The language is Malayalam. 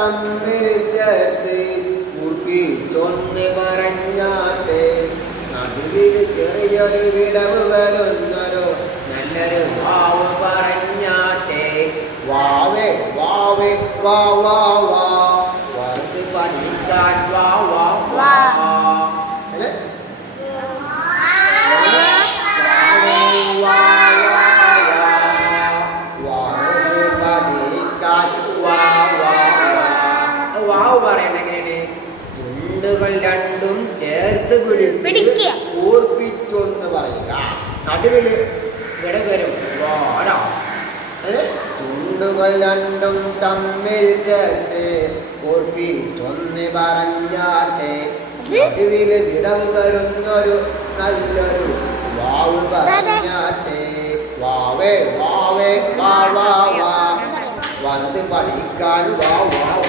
തമ്മിൽ ചേർത്ത് കുറിച്ചൊന്ന് പറഞ്ഞാട്ടെ. നടുവിൽ ചെറിയൊരു വിടവ് വരുന്നൊരു നല്ലൊരു വാവ് പറഞ്ഞാട്ടെ. വാവേ വാവേ വാ വാ വാ. വറുത്ത് പഠിക്കാൻ വാ വാ. വാ. വാവ് പറയണ്ടെങ്ങനെയാണ് ചുണ്ടുകൾ രണ്ടും ചേർത്ത് പിടിച്ച് പിടിക്കുക. കൂർപ്പിച്ചൊന്ന് പറയുക. നടുവിൽ ഇവിടെ വരും. വാടാ. ചുണ്ടുകൾ രണ്ടും തമ്മിൽ ചേർത്ത് ഓർപ്പിച്ചൊന്ന് പറഞ്ഞാട്ടെ. ഇത്? നടുവിൽ വിടവ് വരുന്നൊരു നല്ലൊരു വാവ് പറഞ്ഞാട്ടെ. വാവേ വാവേ വാ വാ വാ. വന്ന് പഠിക്കാൻ വാ വാ